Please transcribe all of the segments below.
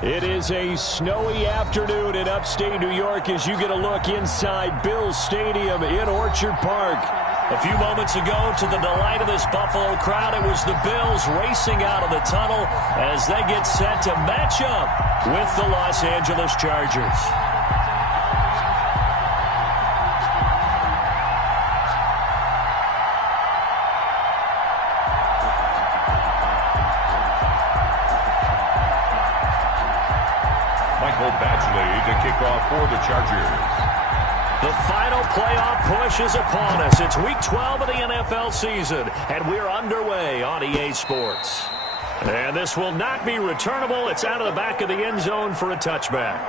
It is a snowy afternoon in upstate New York as you get a look inside Bills Stadium in Orchard Park. A few moments ago, to the delight of this Buffalo crowd, it was the Bills racing out of the tunnel as they get set to match up with the Los Angeles Chargers. To kick off for the Chargers. The final playoff push is upon us. It's Week 12 of the NFL season, and we're underway on EA Sports. And this will not be returnable. It's out of the back of the end zone for a touchback.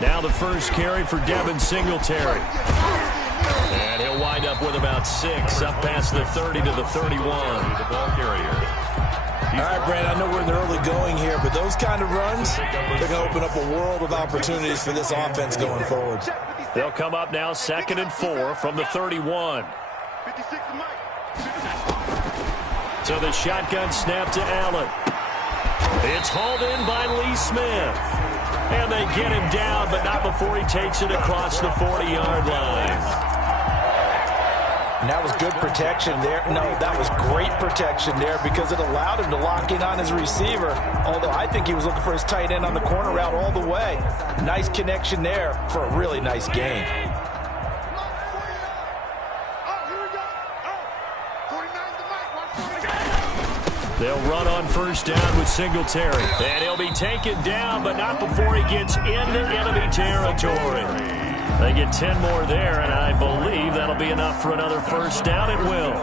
Now the first carry for Devin Singletary. And he'll wind up with about 6, up past the 30 to the 31. The ball carrier. All right, Brandon, I know we're in the early going here, but those kind of runs, they're going to open up a world of opportunities for this offense going forward. They'll come up now 2nd and 4 from the 31. So the shotgun snap to Allen. It's hauled in by Lee Smith. And they get him down, but not before he takes it across the 40-yard line. And that was good protection there. No, that was great protection there because it allowed him to lock in on his receiver, although I think he was looking for his tight end on the corner route all the way. Nice connection there for a really nice gain. They'll run on first down with Singletary. And he'll be taken down, but not before he gets into enemy territory. They get 10 more there, and I believe that'll be enough for another first down. It will.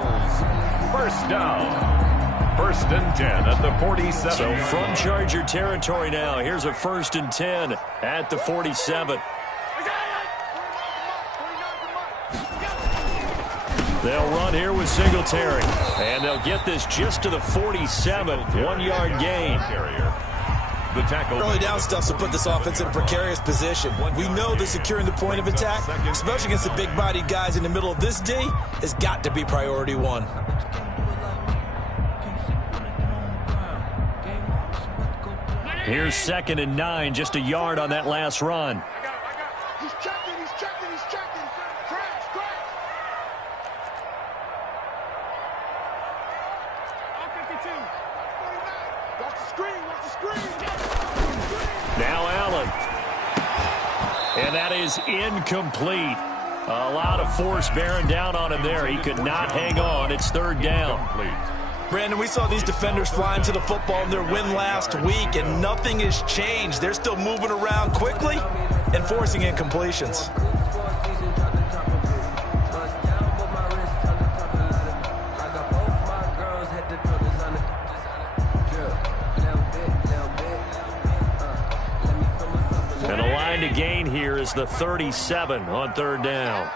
First down. 1st and 10 at the 47. So from Charger territory now, here's a 1st and 10 at the 47. They'll run here with Singletary. And they'll get this just to the 47. 1-yard gain. The tackle. Early down stuff to put this offense in a precarious position. We know that securing the point of attack, especially against the big-bodied guys in the middle of this D, has got to be priority one. Here's 2nd and 9, just a yard on that last run. He's checking. Crash. Watch the screen. Now Allen. And that is incomplete. A lot of force bearing down on him there. He could not hang on. It's 3rd down. Brandon, we saw these defenders flying to the football in their win last week, and nothing has changed. They're still moving around quickly and forcing incompletions. And a line to gain here is the 37 on 3rd down.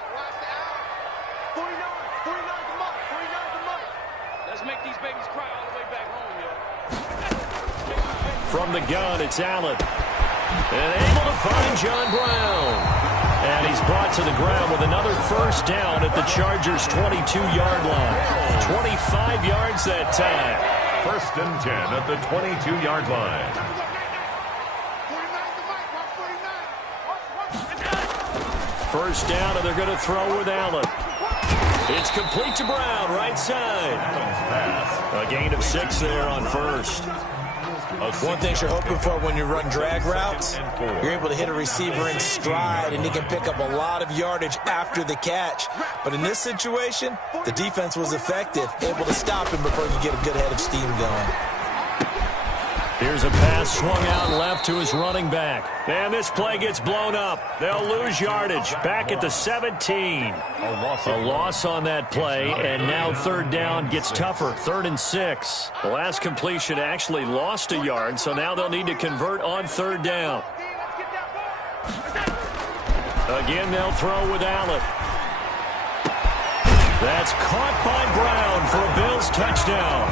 From the gun, it's Allen. And able to find John Brown. And he's brought to the ground with another first down at the Chargers' 22-yard line. 25 yards that time. 1st and 10 at the 22-yard line. First down, and they're going to throw with Allen. It's complete to Brown, right side. A gain of 6 there on first. One thing you're hoping for when you run drag routes, you're able to hit a receiver in stride, and he can pick up a lot of yardage after the catch. But in this situation, the defense was effective, able to stop him before he could get a good head of steam going. Here's a pass swung out left to his running back. And this play gets blown up. They'll lose yardage. Back at the 17. A loss on that play, and now third down gets tougher. 3rd and 6. The last completion actually lost a yard, so now they'll need to convert on third down. Again, they'll throw with Allen. That's caught by Brown for a Bills touchdown.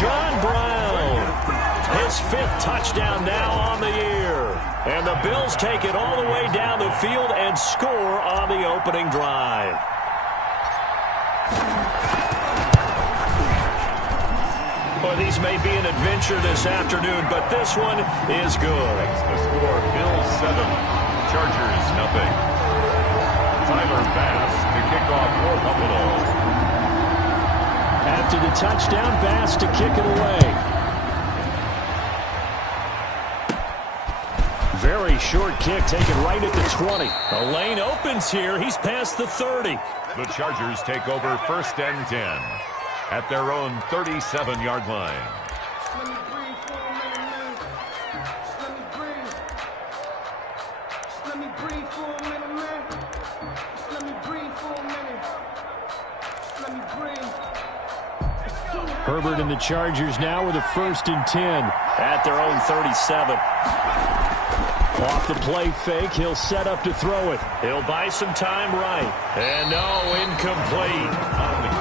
John Brown, his 5th touchdown now on the year. And the Bills take it all the way down the field and score on the opening drive. Well, these may be an adventure this afternoon, but this one is good. The score, Bills 7, Chargers nothing. Tyler Bass to kick off for Buffalo. After the touchdown, Bass to kick it away. Very short kick taken right at the 20. The lane opens here. He's past the 30. The Chargers take over 1st and 10 at their own 37-yard line. Herbert and the Chargers now with a 1st and 10 at their own 37. Off the play fake, he'll set up to throw it. He'll buy some time right. And no, incomplete.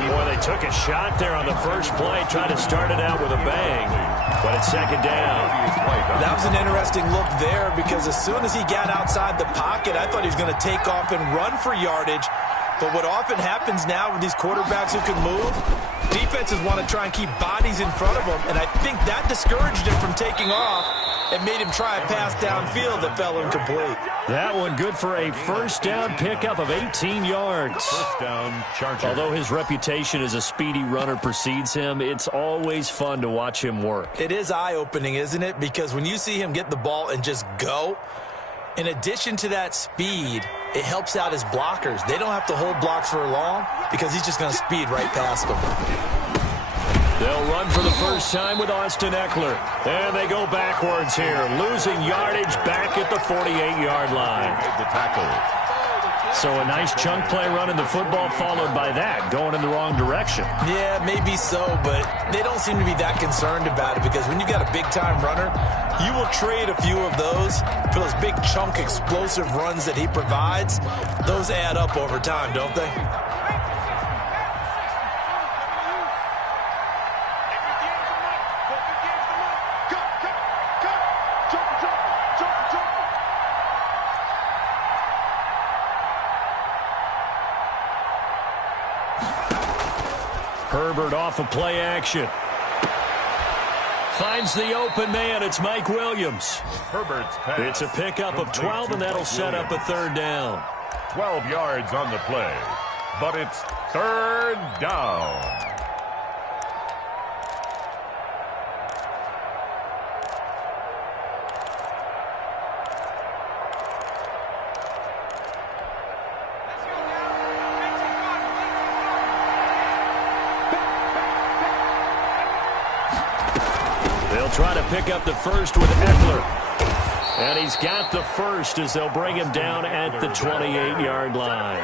Boy, they took a shot there on the first play, tried to start it out with a bang, but it's 2nd down. That was an interesting look there because as soon as he got outside the pocket, I thought he was going to take off and run for yardage. But what often happens now with these quarterbacks who can move, defenses want to try and keep bodies in front of them, and I think that discouraged him from taking off and made him try a pass downfield that fell incomplete. That one good for a 1st down pickup of 18 yards. 1st down, Chargers. Although his reputation as a speedy runner precedes him, it's always fun to watch him work. It is eye-opening, isn't it? Because when you see him get the ball and just go, in addition to that speed, it helps out his blockers. They don't have to hold blocks for long because he's just going to speed right past them. They'll run for the first time with Austin Eckler. And they go backwards here, losing yardage back at the 48-yard line. The tackle. So a nice chunk play running the football followed by that, going in the wrong direction. Yeah, maybe so, but they don't seem to be that concerned about it because when you got a big-time runner, you will trade a few of those for those big chunk explosive runs that he provides. Those add up over time, don't they? Herbert off of play action. Finds the open man. It's Mike Williams. Herbert's pass. It's a pickup of 12, and that'll set up a 3rd down. 12 yards on the play, but it's 3rd down. They'll try to pick up the first with Eckler. And he's got the first as they'll bring him down at the 28-yard line.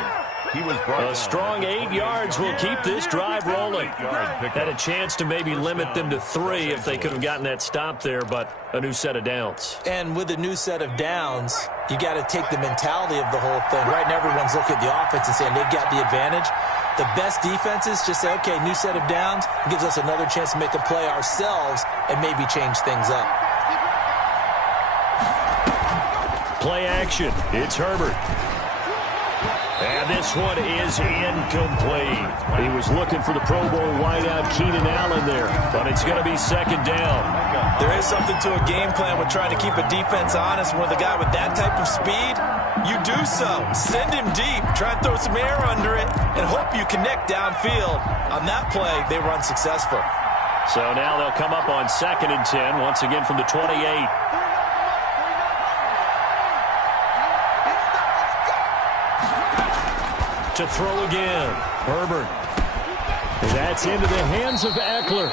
A strong 8 yards will keep this drive rolling. Had a chance to maybe limit them to 3 if they could have gotten that stop there, but a new set of downs. And with a new set of downs, you got to take the mentality of the whole thing. Right now, everyone's looking at the offense and saying they've got the advantage. The best defenses just say, okay, new set of downs, gives us another chance to make a play ourselves and maybe change things up. Play action. It's Herbert. And this one is incomplete. He was looking for the Pro Bowl wideout Keenan Allen there, but it's going to be 2nd down. There is something to a game plan with trying to keep a defense honest. With a guy with that type of speed, you do so. Send him deep, try and throw some air under it, and hope you connect downfield. On that play, they were unsuccessful. So now they'll come up on 2nd and 10, once again from the 28. To throw again. Herbert. That's into the hands of Eckler.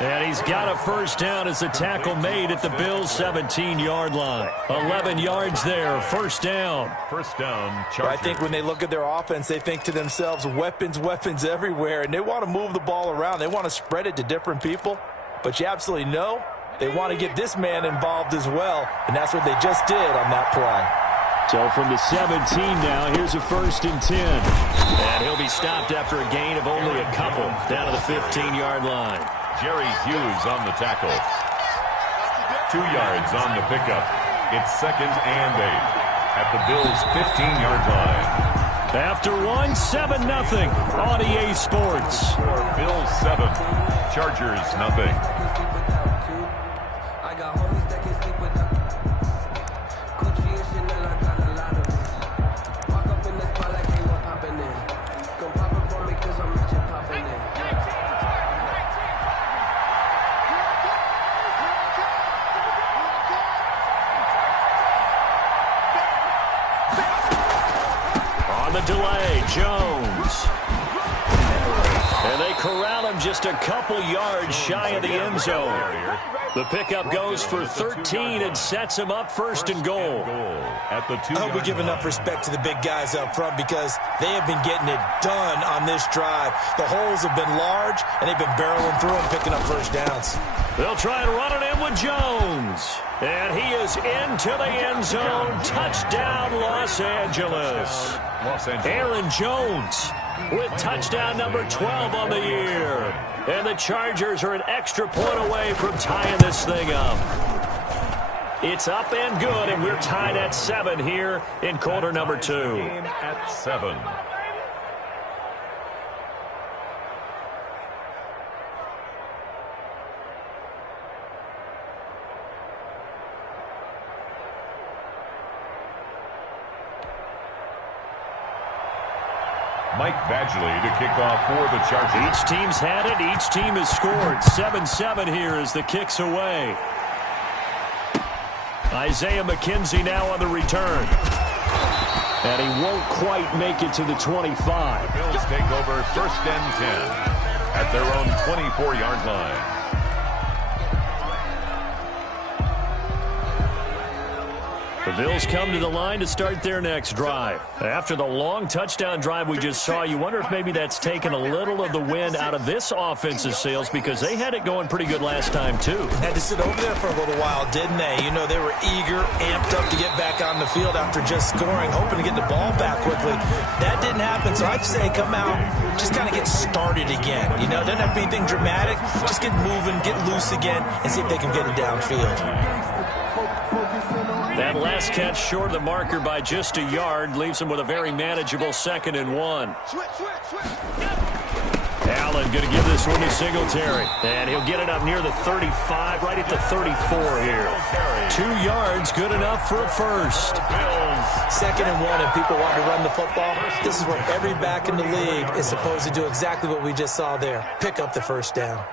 And he's got a first down as the tackle made at the Bills' 17-yard line. 11 yards there, first down. First down, Chargers. I think when they look at their offense, they think to themselves, weapons, weapons everywhere, and they want to move the ball around. They want to spread it to different people, but you absolutely know they want to get this man involved as well, and that's what they just did on that play. So from the 17 now, here's a first and 10. And he'll be stopped after a gain of only a couple down to the 15-yard line. Jerry Hughes on the tackle. 2 yards on the pickup. It's 2nd and 8 at the Bills' 15-yard line. After one, 7-0 on EA Sports. Bills 7, Chargers nothing. I got homies that can sleep with them. Gucci and Chanel, I got a lot of it. Walk up in the spot like ain't no popping in. Come pop it for me cause I'm rich and popping in. On the delay, Jones. And they corral him just a couple yards shy of the end zone. The pickup goes for 13 and sets him up first and goal. At the 2 I hope we give enough respect to the big guys up front because they have been getting it done on this drive. The holes have been large, and they've been barreling through and picking up first downs. They'll try and run it in with Jones. And he is into the end zone. Touchdown, Los Angeles. Aaron Jones with touchdown number 12 on the year. And the Chargers are an extra point away from tying this thing up. It's up and good, and we're tied at 7 here in quarter number 2. At 7. Mike Badgley to kick off for the Chargers. Each team's had it. Each team has scored. 7-7 here as the kick's away. Isaiah McKenzie now on the return. And he won't quite make it to the 25. The Bills take over 1st and 10 at their own 24-yard line. The Bills come to the line to start their next drive. After the long touchdown drive we just saw, you wonder if maybe that's taken a little of the wind out of this offensive sails because they had it going pretty good last time, too. Had to sit over there for a little while, didn't they? You know, they were eager, amped up to get back on the field after just scoring, hoping to get the ball back quickly. That didn't happen, so I'd say come out, just kind of get started again. You know, doesn't have to be anything dramatic. Just get moving, get loose again, and see if they can get it downfield. That last catch short of the marker by just a yard leaves him with a very manageable 2nd and 1. Allen going to give this one to Singletary. And he'll get it up near the 35, right at the 34 here. 2 yards, good enough for a first. 2nd and 1, and people want to run the football. This is where every back in the league is supposed to do exactly what we just saw there. Pick up the first down.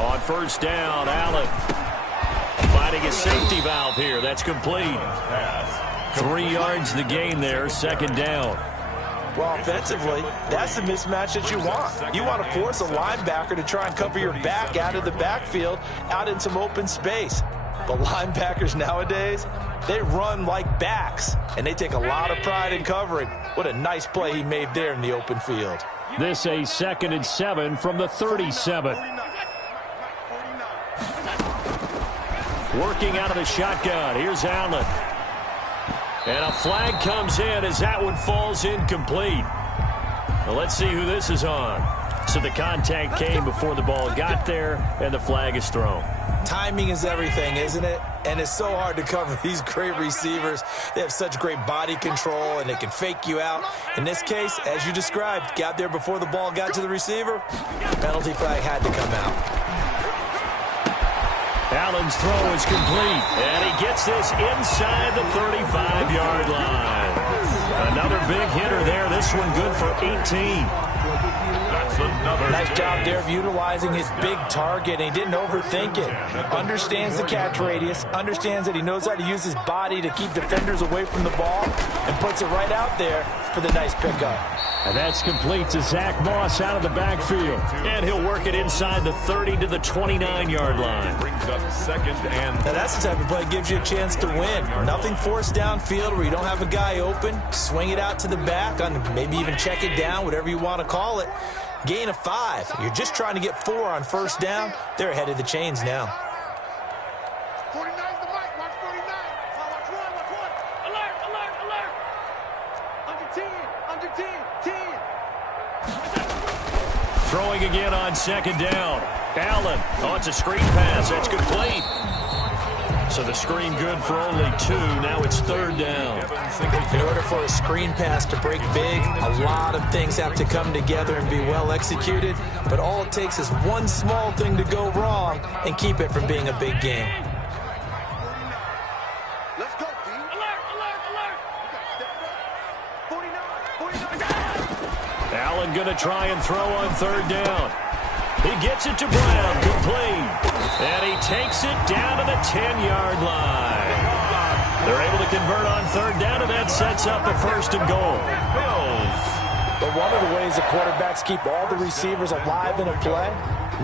On first down, Allen finding a safety valve here. That's complete. 3 yards the gain there, 2nd down. Well, offensively, that's the mismatch that you want. You want to force a linebacker to try and cover your back out of the backfield, out in some open space. But linebackers nowadays, they run like backs, and they take a lot of pride in covering. What a nice play he made there in the open field. This a 2nd and 7 from the 37. Working out of the shotgun. Here's Allen. And a flag comes in as that one falls incomplete. Well, let's see who this is on. So the contact came before the ball got there, and the flag is thrown. Timing is everything, isn't it? And it's so hard to cover these great receivers. They have such great body control, and they can fake you out. In this case, as you described, got there before the ball got to the receiver. Penalty flag had to come out. Allen's throw is complete, and he gets this inside the 35-yard line. Another big hitter there. This one good for 18. That's another Nice job there of utilizing his big target. And he didn't overthink it. Understands the catch radius. Understands that he knows how to use his body to keep defenders away from the ball. And puts it right out there for the nice pickup. And that's complete to Zach Moss out of the backfield. And he'll work it inside the 30 to the 29-yard line. Brings up second and... Now that's the type of play that gives you a chance to win. Nothing forced downfield where you don't have a guy open. Swing it out to the back, on maybe even check it down, whatever you want to call it. Gain of 5. You're just trying to get 4 on first down. They're ahead of the chains now. 49's the mic. Watch 49. Watch one. Alert. Under 10. Throwing again on second down. Allen. Oh, it's a screen pass. That's complete. So the screen good for only 2. Now it's third down. In order for a screen pass to break big, a lot of things have to come together and be well executed. But all it takes is one small thing to go wrong and keep it from being a big game. Let's go, D. Alert. 49. Allen going to try and throw on third down. He gets it to Brown, complete. And he takes it down to the 10-yard line. They're able to convert on third down, and that sets up a first and goal. But one of the ways the quarterbacks keep all the receivers alive in a play,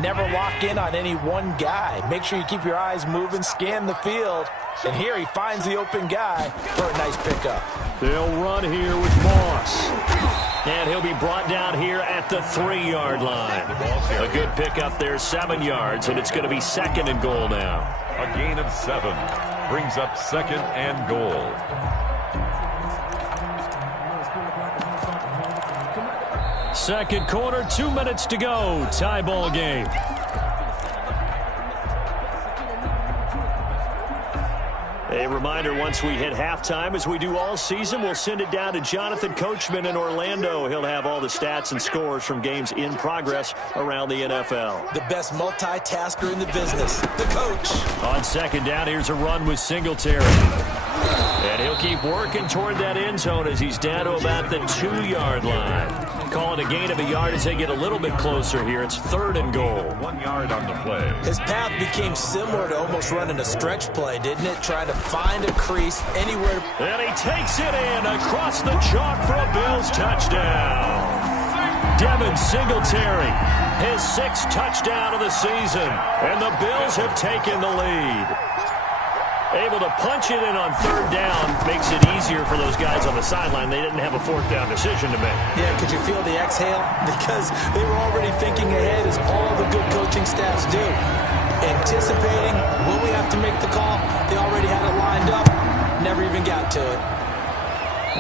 never lock in on any one guy. Make sure you keep your eyes moving, scan the field. And here he finds the open guy for a nice pickup. They'll run here with Moss. And he'll be brought down here at the 3-yard line. A good pickup there, 7 yards, and it's going to be second and goal now. A gain of 7 brings up second and goal. Second quarter, 2 minutes to go. Tie ball game. A reminder, once we hit halftime, as we do all season, we'll send it down to Jonathan Coachman in Orlando. He'll have all the stats and scores from games in progress around the NFL. The best multitasker in the business, the coach. On second down, here's a run with Singletary. And he'll keep working toward that end zone as he's down to about the 2-yard line. Call it a gain of a yard as they get a little bit closer here. It's third and goal. 1 yard on the play. His path became similar to almost running a stretch play, didn't it? Trying to find a crease anywhere. And he takes it in across the chalk for a Bills touchdown. Devin Singletary, his 6th touchdown of the season. And the Bills have taken the lead. Able to punch it in on third down makes it easier for those guys on the sideline. They didn't have a 4th down decision to make. Yeah, could you feel the exhale? Because they were already thinking ahead, as all the good coaching staffs do. Anticipating, will we have to make the call? They already had it lined up, never even got to it.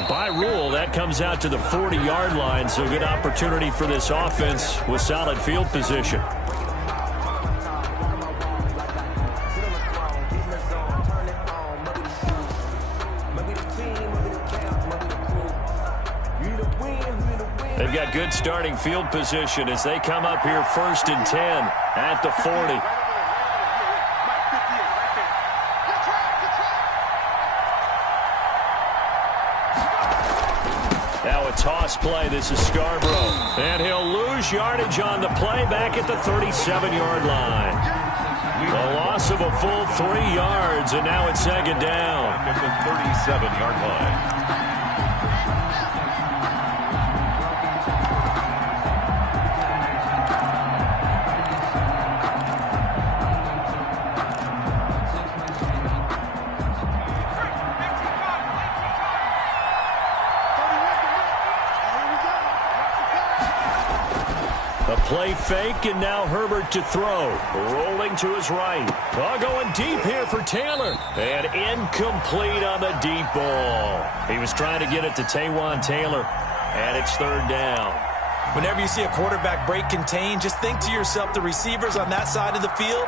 By rule, that comes out to the 40-yard line, so good opportunity for this offense with solid field position. They've got good starting field position as they come up here 1st and 10 at the 40. Now a toss play. This is Scarborough. And he'll lose yardage on the play back at the 37-yard line. A loss of a full 3 yards, and now it's second down. Back at the 37-yard line. A play fake, and now Herbert to throw. Rolling to his right. Oh, going deep here for Taylor. And incomplete on the deep ball. He was trying to get it to Taywan Taylor, and it's third down. Whenever you see a quarterback break contain, just think to yourself, the receivers on that side of the field,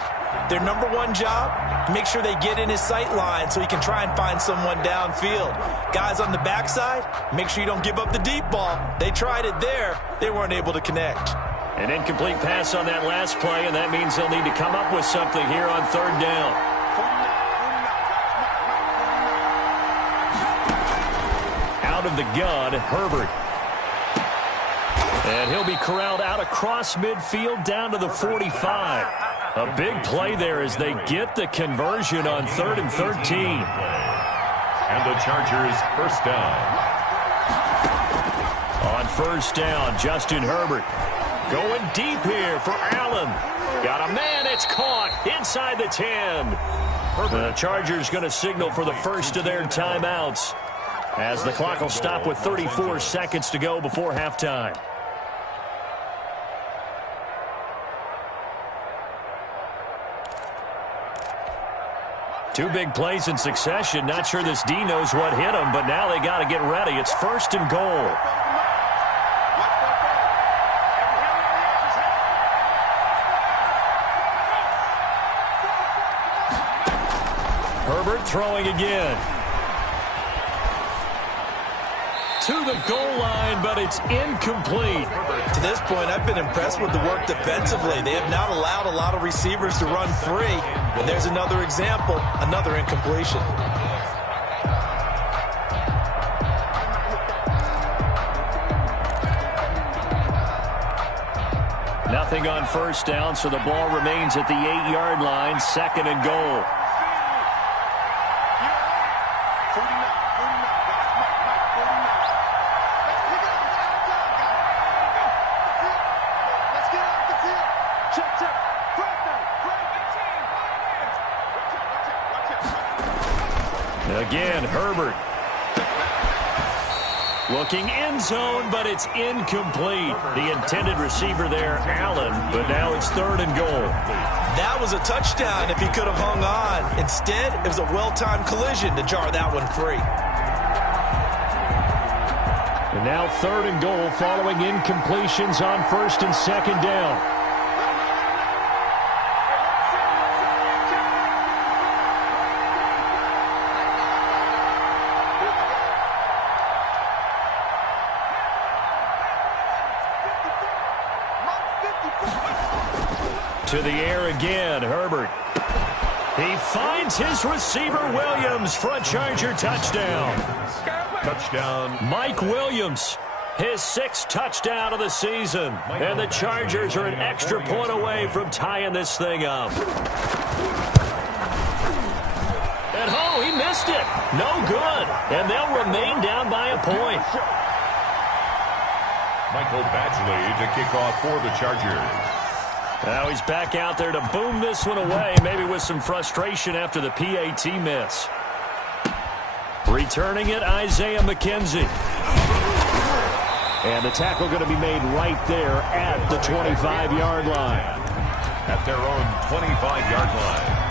their number one job, make sure they get in his sight line so he can try and find someone downfield. Guys on the backside, make sure you don't give up the deep ball. They tried it there. They weren't able to connect. An incomplete pass on that last play, and that means they'll need to come up with something here on third down. Out of the gun, Herbert. And he'll be corralled out across midfield down to the 45. A big play there as they get the conversion on 3rd and 13. And the Chargers first down. On first down, Justin Herbert going deep here for Allen. Got a man, it's caught inside the 10. The Chargers going to signal for the first of their timeouts as the clock will stop with 34 seconds to go before halftime. Two big plays in succession. Not sure this D knows what hit him, but now they got to get ready. It's first and goal. Herbert throwing again. To the goal line, but it's incomplete. To this point, I've been impressed with the work defensively. They have not allowed a lot of receivers to run free. And there's another example, another incompletion. Nothing on first down, so the ball remains at the 8-yard line, second and goal. Again, Herbert. Looking end zone, but it's incomplete. The intended receiver there, Allen, but now it's third and goal. That was a touchdown if he could have hung on. Instead, it was a well-timed collision to jar that one free. And now third and goal following incompletions on first and second down. To the air again, Herbert. He finds his receiver, Williams, for a Charger touchdown. Touchdown. Mike Williams, his 6th touchdown of the season. And the Chargers are an extra point away from tying this thing up. And oh, he missed it. No good. And they'll remain down by a point. Michael Badgley to kick off for the Chargers. Now he's back out there to boom this one away, maybe with some frustration after the PAT miss. Returning it, Isaiah McKenzie. And the tackle going to be made right there at the 25-yard line. At their own 25-yard line.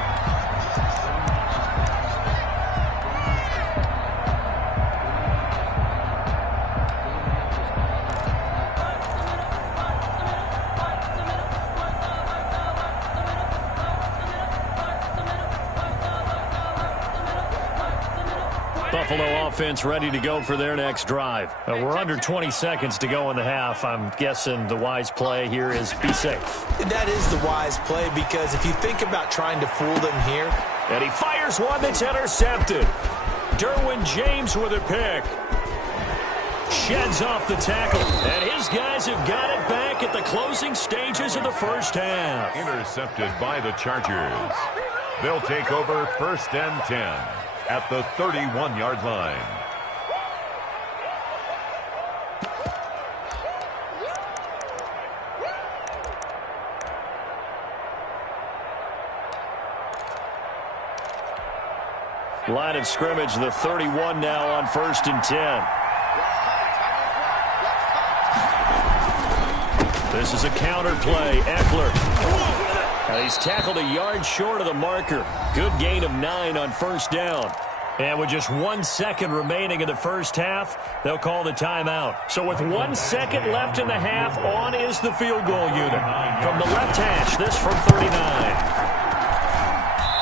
Buffalo offense ready to go for their next drive. We're under 20 seconds to go in the half. I'm guessing the wise play here is be safe. That is the wise play, because if you think about trying to fool them here. And he fires one that's intercepted. Derwin James with a pick. Sheds off the tackle. And his guys have got it back at the closing stages of the first half. Intercepted by the Chargers. They'll take over first and 10. At the 31-yard line. Line of scrimmage, the 31 now on first and 10. This is a counter play. Eckler. And he's tackled a yard short of the marker. Good gain of 9 on first down. And with just 1 second remaining in the first half, they'll call the timeout. So with 1 second left in the half, on is the field goal unit. From the left hash, this from 39.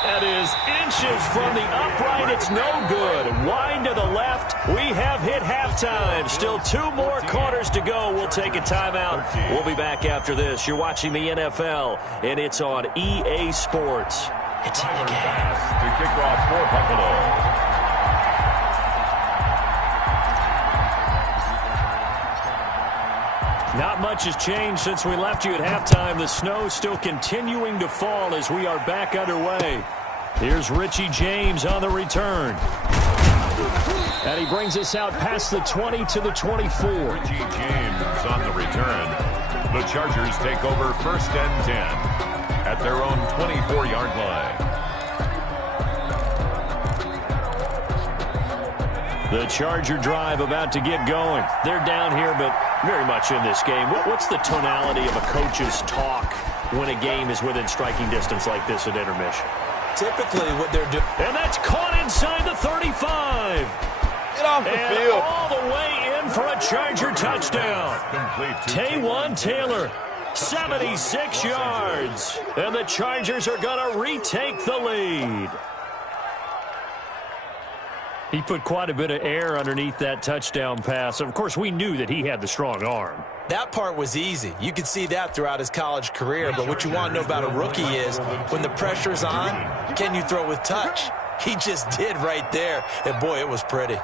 That is inches from the upright. It's no good. Wide to the left. We have hit halftime. Still 2 more quarters to go. We'll take a timeout. We'll be back after this. You're watching the NFL, and it's on EA Sports. It's in the game. To kick off for Buffalo. Not much has changed since we left you at halftime. The snow still continuing to fall as we are back underway. Here's Richie James on the return. And he brings us out past the 20 to the 24. Richie James on the return. The Chargers take over 1st and 10 at their own 24-yard line. The Charger drive about to get going. They're down here, but very much in this game. What's the tonality of a coach's talk when a game is within striking distance like this at intermission? Typically what they're doing. And that's caught inside the 35. Get off the and field. All the way in for a Charger touchdown. Taywan Taylor, 76 yards. And the Chargers are going to retake the lead. He put quite a bit of air underneath that touchdown pass. Of course, we knew that he had the strong arm. That part was easy. You could see that throughout his college career. But what you want to know about a rookie is when the pressure's on, can you throw with touch? He just did right there. And, boy, it was pretty.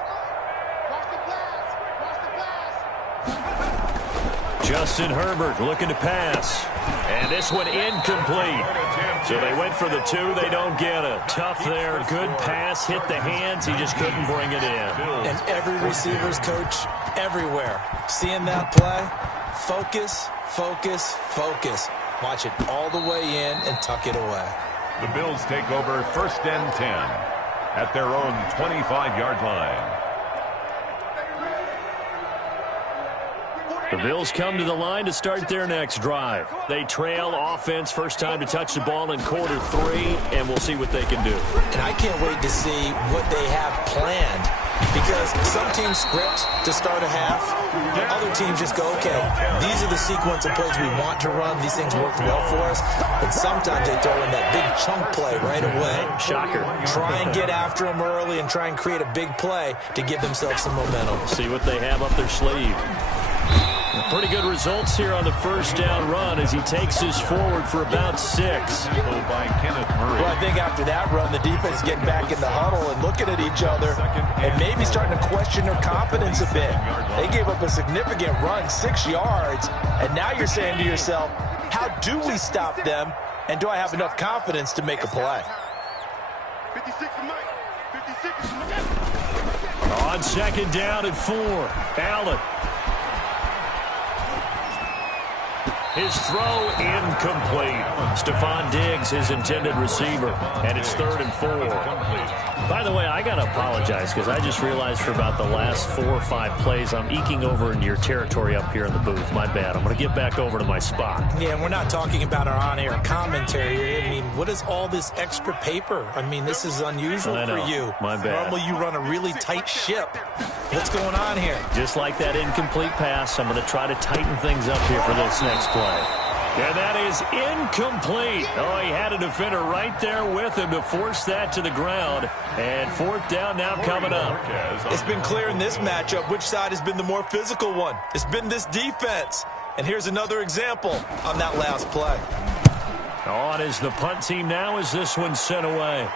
Justin Herbert looking to pass. And this one incomplete. So they went for the 2. They don't get it. Tough there. Good pass. Hit the hands. He just couldn't bring it in. And every receiver's coach everywhere. Seeing that play, focus, focus, focus. Watch it all the way in and tuck it away. The Bills take over 1st and 10 at their own 25-yard line. The Bills come to the line to start their next drive. They trail offense, first time to touch the ball in quarter 3, and we'll see what they can do. And I can't wait to see what they have planned, because some teams script to start a half. Other teams just go, okay, these are the sequence of plays we want to run. These things worked well for us. And sometimes they throw in that big chunk play right away. Shocker. Try and get after them early and try and create a big play to give themselves some momentum. See what they have up their sleeve. Pretty good results here on the first down run as he takes us forward for about 6. By Kenneth Murray. Well, I think after that run, the defense is getting back in the huddle and looking at each other and maybe starting to question their confidence a bit. They gave up a significant run, 6 yards, and now you're saying to yourself, how do we stop them, and do I have enough confidence to make a play? 56 to Mike. 56 to Mike. On 2nd down and 4, Allen. His throw incomplete. Stephon Diggs, his intended receiver, and it's 3rd and 4. By the way, I got to apologize because I just realized for about the last 4 or 5 plays, I'm eking over into your territory up here in the booth. My bad. I'm going to get back over to my spot. Yeah, and we're not talking about our on-air commentary. I mean, what is all this extra paper? I mean, this is unusual for you. My bad. Normally you run a really tight ship. What's going on here? Just like that incomplete pass, I'm going to try to tighten things up here for this next play. And that is incomplete. Oh, he had a defender right there with him to force that to the ground. And 4th down now coming up. It's been clear in this matchup which side has been the more physical one. It's been this defense. And here's another example on that last play. On is the punt team now as this one's sent away.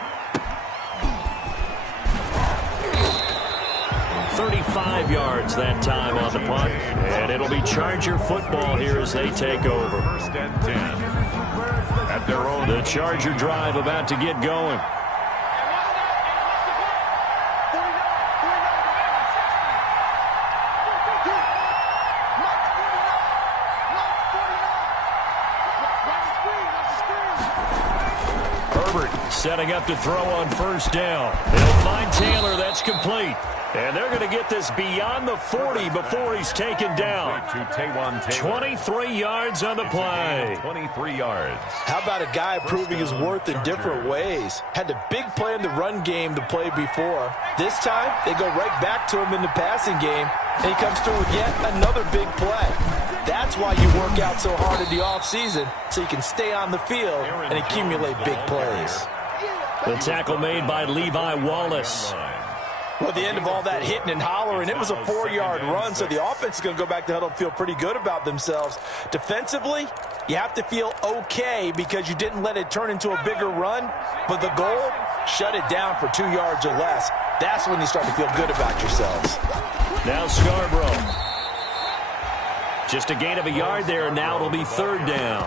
35 yards that time on the punt. And it'll be Charger football here as they take over. 1st and 10 at their own. The Charger drive about to get going. Herbert setting up to throw on 1st down. They'll find Taylor. That's complete. And they're going to get this beyond the 40 before he's taken down. To Taywan Taylor. 23 yards on the play. 23 yards. How about a guy proving his worth in different ways? Had the big play in the run game to play before. This time, they go right back to him in the passing game, and he comes through with yet another big play. That's why you work out so hard in the offseason, so you can stay on the field and accumulate big plays. The tackle made by Levi Wallace. Well, at the end of all that hitting and hollering, it was a 4-yard run, so the offense is going to go back to huddle and feel pretty good about themselves. Defensively, you have to feel okay because you didn't let it turn into a bigger run, but the goal, shut it down for 2 yards or less. That's when you start to feel good about yourselves. Now Scarborough. Just a gain of a yard there, and now it'll be 3rd down.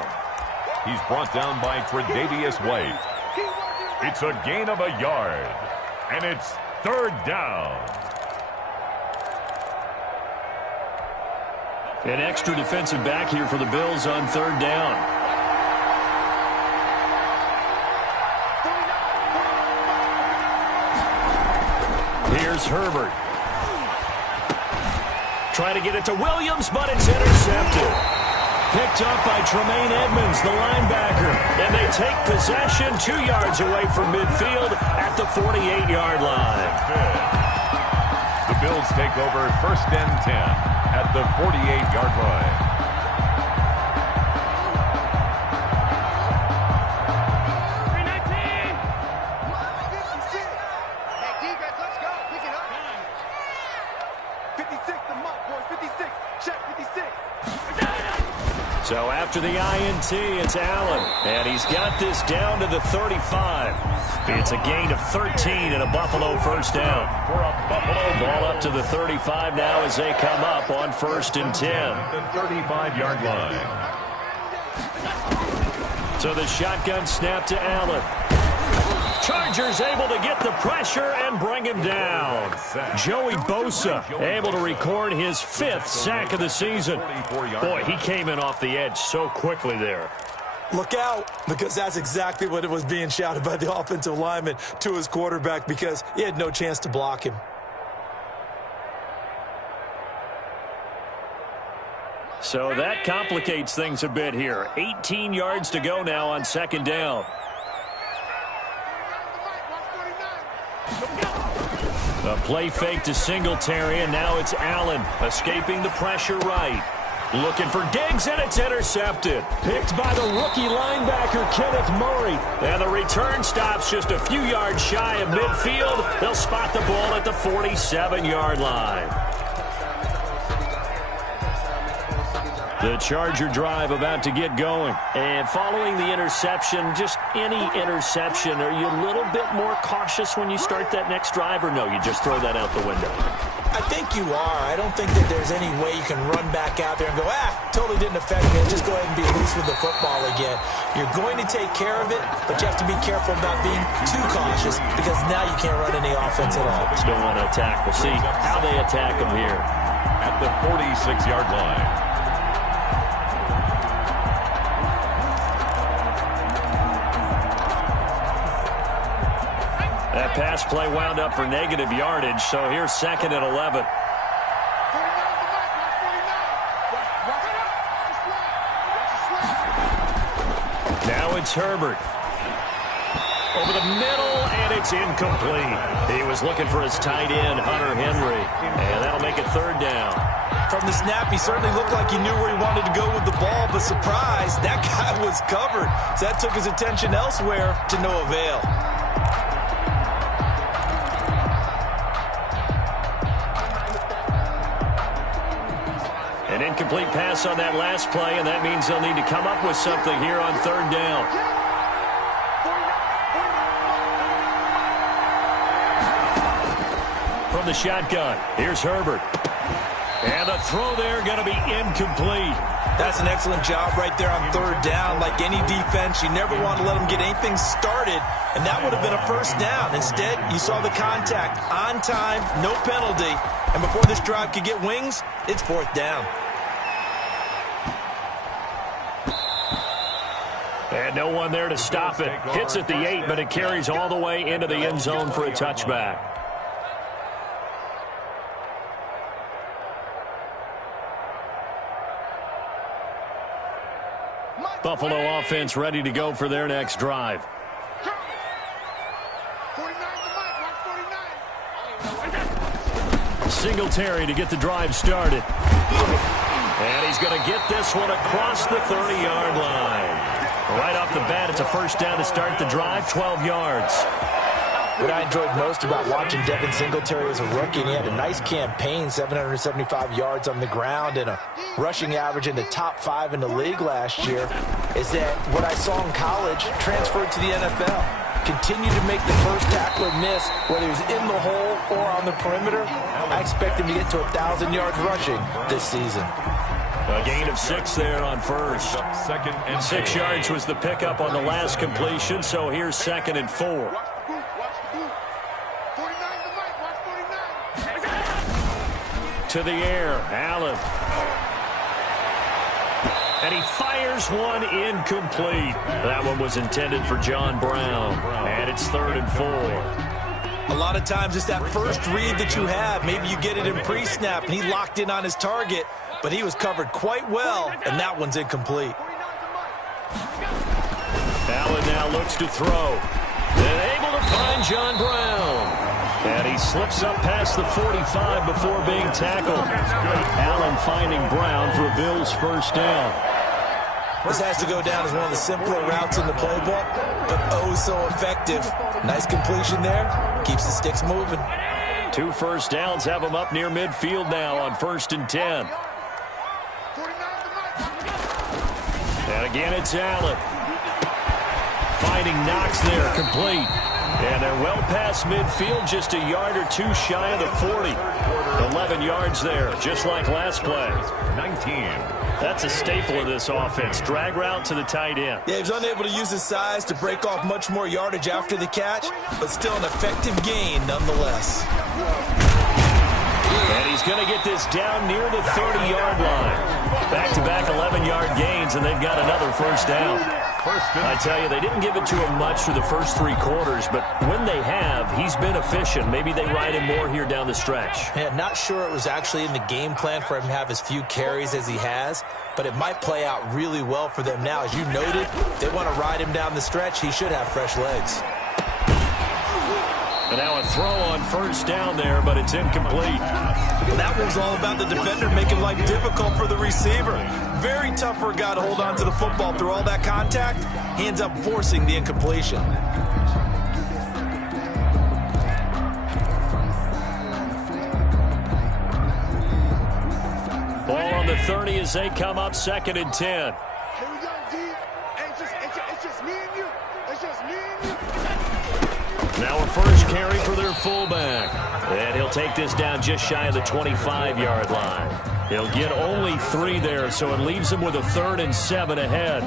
He's brought down by Tre'Davious White. It's a gain of a yard, and it's 3rd down. An extra defensive back here for the Bills on third down. Here's Herbert. Trying to get it to Williams, but it's intercepted. Picked up by Tremaine Edmonds, the linebacker. And they take possession 2 yards away from midfield at the 48-yard line. The Bills take over first and 10 at the 48-yard line. So after the INT, it's Allen. And he's got this down to the 35. It's a gain of 13 and a Buffalo first down. For a Buffalo ball up to the 35 now as they come up on first and 10. The 35-yard line. So the shotgun snap to Allen. Chargers able to get the pressure and bring him down. Joey Bosa able to record his 5th sack of the season. Boy, he came in off the edge so quickly there. Look out, because that's exactly what it was being shouted by the offensive lineman to his quarterback, because he had no chance to block him. So that complicates things a bit here. 18 yards to go now on second down. A play fake to Singletary, and now it's Allen escaping the pressure right. Looking for Diggs, and it's intercepted. Picked by the rookie linebacker, Kenneth Murray. And the return stops just a few yards shy of midfield. They'll spot the ball at the 47-yard line. The Charger drive about to get going. And following the interception, just any interception, are you a little bit more cautious when you start that next drive, or no, you just throw that out the window? I think you are. I don't think that there's any way you can run back out there and go, totally didn't affect me, and just go ahead and be loose with the football again. You're going to take care of it, but you have to be careful about being too cautious, because now you can't run any offense at all. Still want to attack. We'll see how they attack them here. At the 46-yard line. That pass play wound up for negative yardage, so here's second and 11. Now it's Herbert. Over the middle, and it's incomplete. He was looking for his tight end, Hunter Henry, and that'll make it third down. From the snap, he certainly looked like he knew where he wanted to go with the ball, but surprise, that guy was covered. So that took his attention elsewhere to no avail. An incomplete pass on that last play, and that means they'll need to come up with something here on third down. From the shotgun, here's Herbert. And the throw there going to be incomplete. That's an excellent job right there on third down. Like any defense, you never want to let them get anything started, and that would have been a first down. Instead, you saw the contact on time, no penalty, and before this drive could get wings, it's fourth down. And no one there to stop it. Hits at the 8, but it carries all the way into the end zone for a touchback. Buffalo offense ready to go for their next drive. Singletary to get the drive started. And he's going to get this one across the 30-yard line. Right off the bat, it's a first down to start the drive, 12 yards. What I enjoyed most about watching Devin Singletary as a rookie, and he had a nice campaign, 775 yards on the ground and a rushing average in the top 5 in the league last year, is that what I saw in college transferred to the NFL. Continued to make the first tackler miss, whether he was in the hole or on the perimeter. I expect him to get to 1,000 yards rushing this season. A gain of 6 there on first. Second and 6 yards was the pickup on the last completion, so here's second and 4. To the air, Allen. And he fires one incomplete. That one was intended for John Brown. And it's 3rd and 4. A lot of times it's that first read that you have. Maybe you get it in pre-snap, and he locked in on his target, but he was covered quite well, and that one's incomplete. Allen now looks to throw. And able to find John Brown. And he slips up past the 45 before being tackled. Allen finding Brown for a Bills first down. This has to go down as one of the simpler routes in the playbook, but oh so effective. Nice completion there. Keeps the sticks moving. 2 first downs have him up near midfield now on 1st and 10. And again, it's Allen. Finding Knox there, complete. And they're well past midfield, just a yard or two shy of the 40. 11 yards there, just like last play. 19. That's a staple of this offense. Drag route to the tight end. Yeah, he was unable to use his size to break off much more yardage after the catch, but still an effective gain nonetheless. And he's going to get this down near the 30-yard line. Back-to-back 11-yard gains, and they've got another first down. I tell you, they didn't give it to him much for the first 3 quarters, but when they have, he's been efficient. Maybe they ride him more here down the stretch. Yeah, not sure it was actually in the game plan for him to have as few carries as he has, but it might play out really well for them now. As you noted, they want to ride him down the stretch. He should have fresh legs. And now a throw on first down there, but it's incomplete. That was all about the defender making life difficult for the receiver. Very tough for a guy to hold on to the football through all that contact. He ends up forcing the incompletion. Ball on the 30 as they come up 2nd and 10. Here we go, D. It's just me and you. It's just me and you. Now a first carry for their fullback. And he'll take this down just shy of the 25-yard line. He'll get only 3 there, so it leaves him with a 3rd and 7 ahead.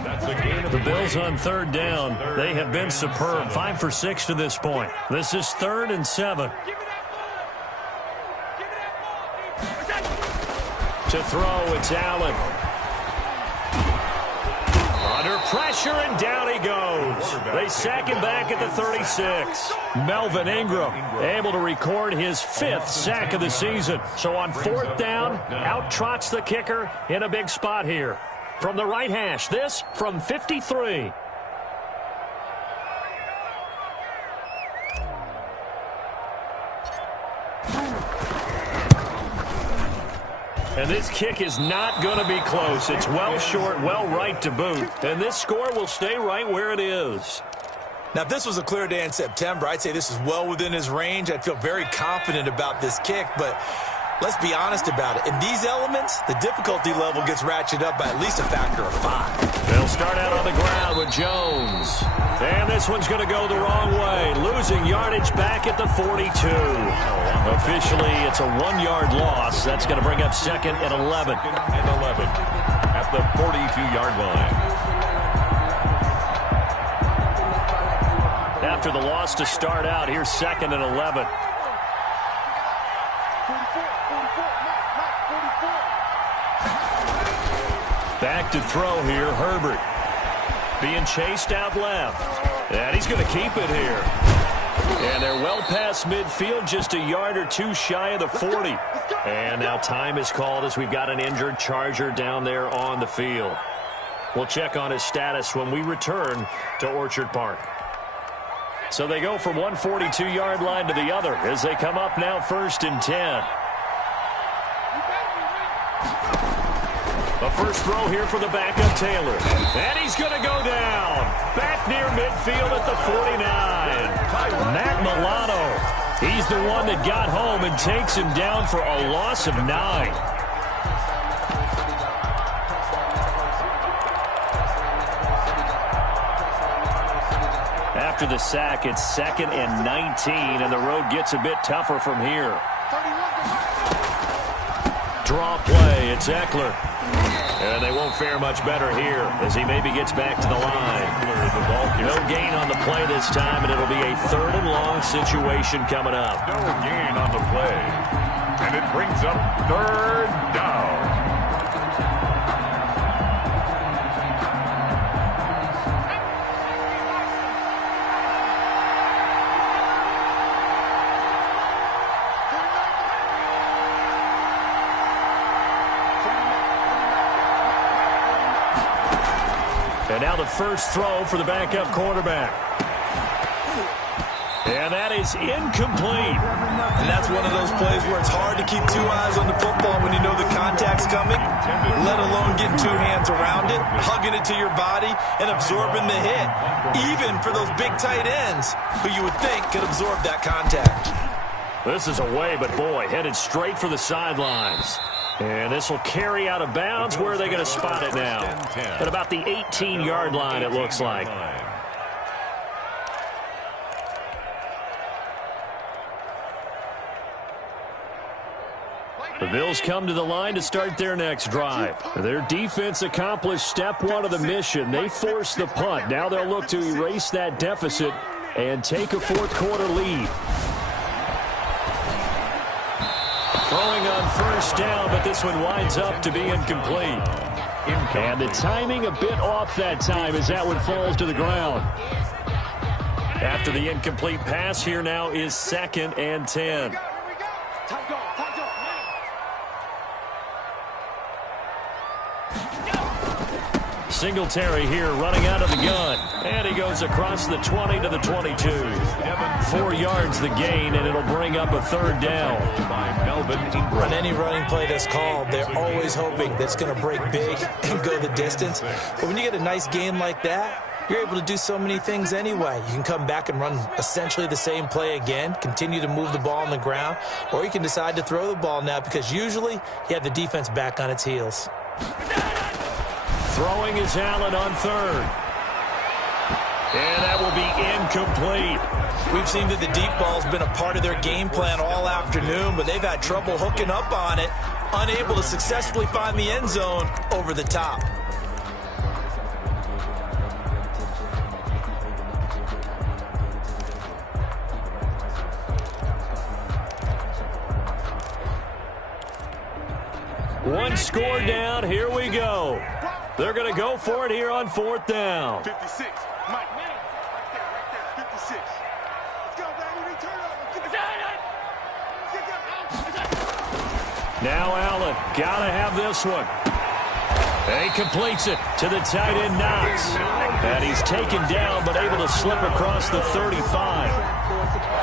The Bills on 3rd down. They have been superb. 5 for 6 to this point. This is 3rd and 7. To throw, it's Allen. Under pressure, and down he goes. They sack him back at the 36. Melvin Ingram able to record his 5th sack of the season. So on 4th down, out trots the kicker in a big spot here. From the right hash, this from 53. And this kick is not going to be close. It's well short, well right to boot. And this score will stay right where it is. Now, if this was a clear day in September, I'd say this is well within his range. I'd feel very confident about this kick, but let's be honest about it. In these elements, the difficulty level gets ratcheted up by at least a factor of 5. They'll start out on the ground with Jones. And this one's going to go the wrong way. Losing yardage back at the 42. Officially, it's a 1-yard loss. That's going to bring up 2nd and 11. And 11 at the 42-yard line. After the loss to start out, here's 2nd and 11. Back to throw here, Herbert. Being chased out left. And he's going to keep it here. And they're well past midfield, just a yard or two shy of the 40. And now time is called as we've got an injured Charger down there on the field. We'll check on his status when we return to Orchard Park. So they go from one 42-yard line to the other as they come up now 1st and 10. A first throw here for the backup Taylor. And he's going to go down. Back near midfield at the 49. Matt Milano. He's the one that got home and takes him down for a loss of 9. After the sack, it's 2nd and 19, and the road gets a bit tougher from here. Draw play, it's Eckler. And they won't fare much better here as he maybe gets back to the line. No gain on the play this time, and it'll be a 3rd and long situation coming up. No gain on the play. And it brings up 3rd down. And now the first throw for the backup quarterback. And that is incomplete. And that's one of those plays where it's hard to keep two eyes on the football when you know the contact's coming, let alone getting two hands around it, hugging it to your body, and absorbing the hit, even for those big tight ends who you would think could absorb that contact. This is away, but boy, headed straight for the sidelines. And this will carry out of bounds. Where are they going to spot it now? At about the 18-yard line, it looks like. The Bills come to the line to start their next drive. Their defense accomplished step one of the mission. They forced the punt. Now they'll look to erase that deficit and take a fourth-quarter lead. Throwing on first down, but this one winds up to be incomplete. And the timing a bit off that time as that one falls to the ground. After the incomplete pass, here now is 2nd and 10. Singletary here running out of the gun. And he goes across the 20 to the 22. 4 yards the gain, and it'll bring up a third down. On any running play that's called, they're always hoping that it's going to break big and go the distance. But when you get a nice game like that, you're able to do so many things anyway. You can come back and run essentially the same play again, continue to move the ball on the ground, or you can decide to throw the ball now because usually you have the defense back on its heels. Throwing is Allen on third. And that will be incomplete. We've seen that the deep ball's been a part of their game plan all afternoon, but they've had trouble hooking up on it, unable to successfully find the end zone over the top. One score down. Here we go. They're going to go for it here on 4th down. 56. Mike. Right there. 56. Let's go, baby. Return over. Now Allen. Got to have this one. And he completes it to the tight end Knox. And he's taken down but able to slip across the 35.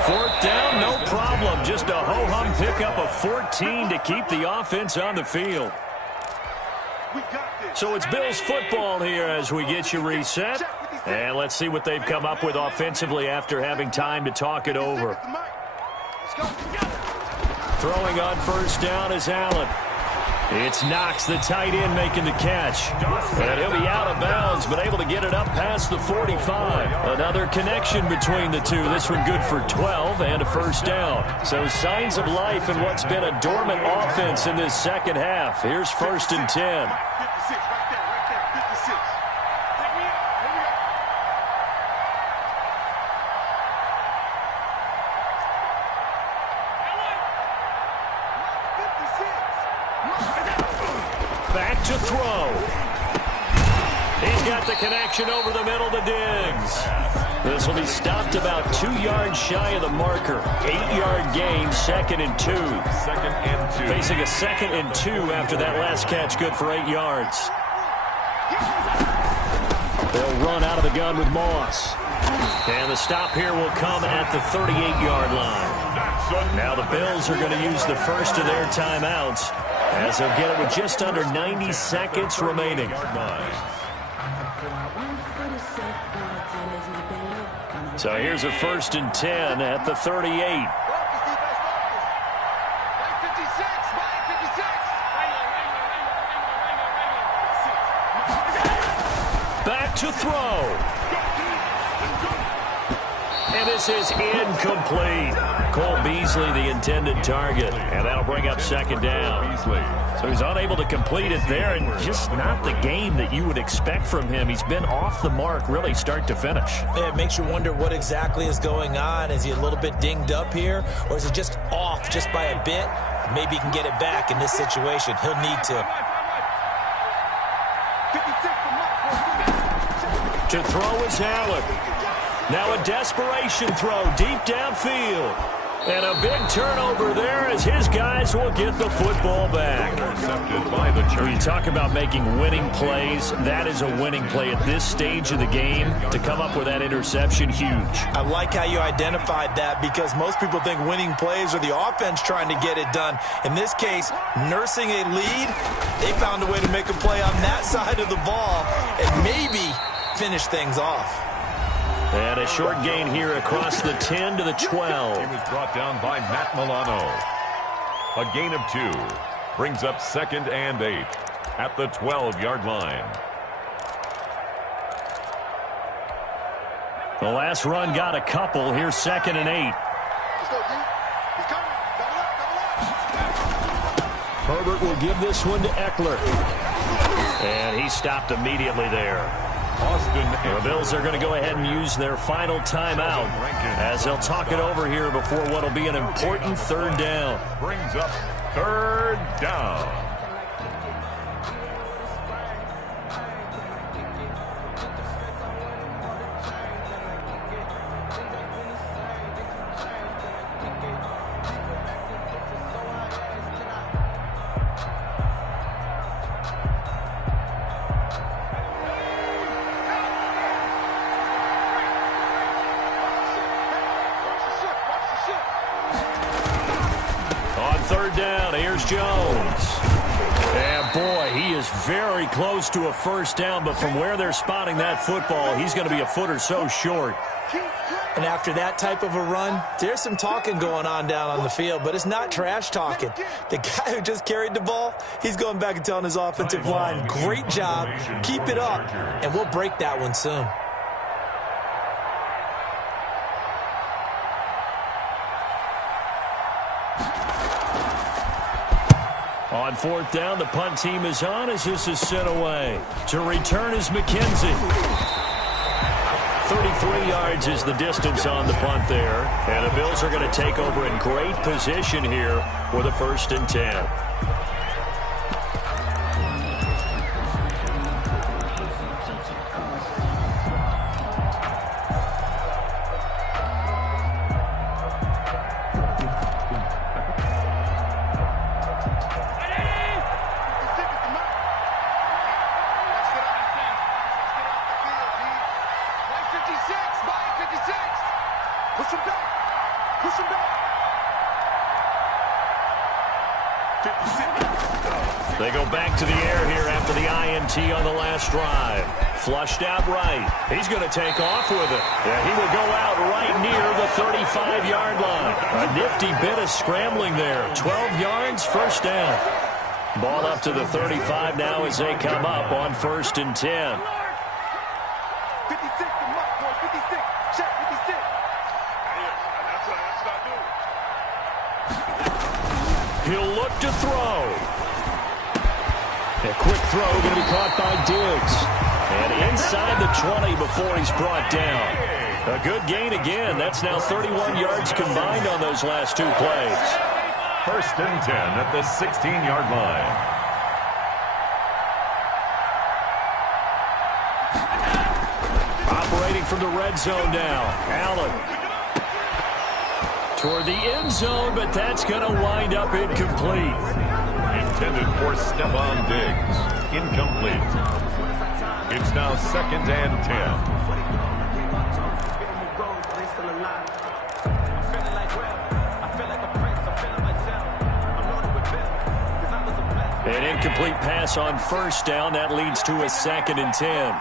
4th down, no problem. Just a ho-hum pickup of 14 to keep the offense on the field. So it's Bills football here as we get you reset. And let's see what they've come up with offensively after having time to talk it over. Throwing on first down is Allen. It's Knox, the tight end, making the catch. And he'll be out of bounds, but able to get it up past the 45. Another connection between the two. This one good for 12 and a first down. So signs of life in what's been a dormant offense in this second half. Here's 1st and 10. 56. Right there. 56. Take me up. Here we go. Back to throw. He's got the connection over the middle to Diggs. This will be stopped about 2 yards shy of the marker. 8-yard gain, 2nd and 2. 2nd and 2. Facing a 2nd and 2 after that last catch, good for 8 yards. They'll run out of the gun with Moss. And the stop here will come at the 38-yard line. Now the Bills are going to use the first of their timeouts as they'll get it with just under 90 seconds remaining. So here's a 1st and 10 at the 38. Back to throw. And this is incomplete. Cole Beasley, the intended target. And that'll bring up 2nd down. So he's unable to complete it there, and just not the game that you would expect from him. He's been off the mark really start to finish. Yeah, it makes you wonder what exactly is going on. Is he a little bit dinged up here, or is he just off just by a bit? Maybe he can get it back in this situation. He'll need to. To throw is Allen. Now a desperation throw deep downfield. And a big turnover there as his guys will get the football back. intercepted by the Chargers. When you talk about making winning plays, that is a winning play at this stage of the game. To come up with that interception, huge. I like how you identified that, because most people think winning plays are the offense trying to get it done. In this case, nursing a lead, they found a way to make a play on that side of the ball and maybe finish things off. And a short gain here across the 10 to the 12. He was brought down by Matt Milano. A gain of 2 brings up 2nd and 8 at the 12-yard line. The last run got a couple. Here's 2nd and 8. Herbert will give this one to Eckler. And he stopped immediately there. The Bills are going to go ahead and use their final timeout as they'll talk it over here before what will be an important 3rd down. Brings up 3rd down. Jones. And boy, he is very close to a 1st down, but from where they're spotting that football, he's going to be a foot or so short. And after that type of a run, there's some talking going on down on the field, but it's not trash talking. The guy who just carried the ball, he's going back and telling his offensive line, great job, keep it up, and we'll break that one soon. On 4th down, the punt team is on as this is sent away. To return is McKenzie. 33 yards is the distance on the punt there. And the Bills are going to take over in great position here for the 1st and 10. They go back to the air here after the INT on the last drive. Flushed out right. He's going to take off with it. Yeah, he will go out right near the 35-yard line. A nifty bit of scrambling there. 12 yards, 1st down. Ball up to the 35 now as they come up on 1st and 10. 56, the mark, boys. 56. Check 56. He'll look to throw. A quick throw going to be caught by Diggs. And inside the 20 before he's brought down. A good gain again. That's now 31 yards combined on those last 2 plays. 1st and 10 at the 16-yard line. Operating from the red zone now. Allen. Toward the end zone, but that's going to wind up incomplete. Intended for Stephon Diggs. Incomplete. It's now 2nd and 10. An incomplete pass on 1st down. That leads to a 2nd and 10.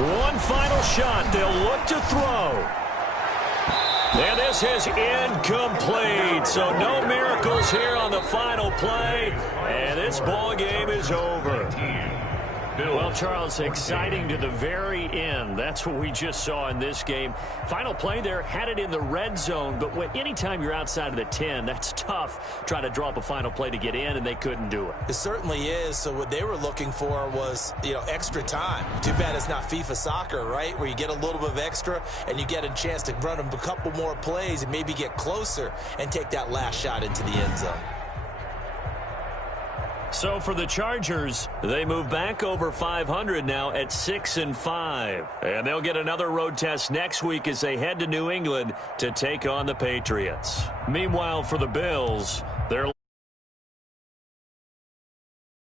One final shot. They'll look to throw. And this is incomplete. So no miracles here on the final play. And this ball game is over. Well, Charles, exciting to the very end. That's what we just saw in this game. Final play there, had it in the red zone, but anytime you're outside of the 10, that's tough trying to draw up a final play to get in, and they couldn't do it. It certainly is. So what they were looking for was, extra time. Too bad it's not FIFA soccer, right, where you get a little bit of extra and you get a chance to run a couple more plays and maybe get closer and take that last shot into the end zone. So for the Chargers, they move back over 500 now at 6-5. And they'll get another road test next week as they head to New England to take on the Patriots. Meanwhile, for the Bills,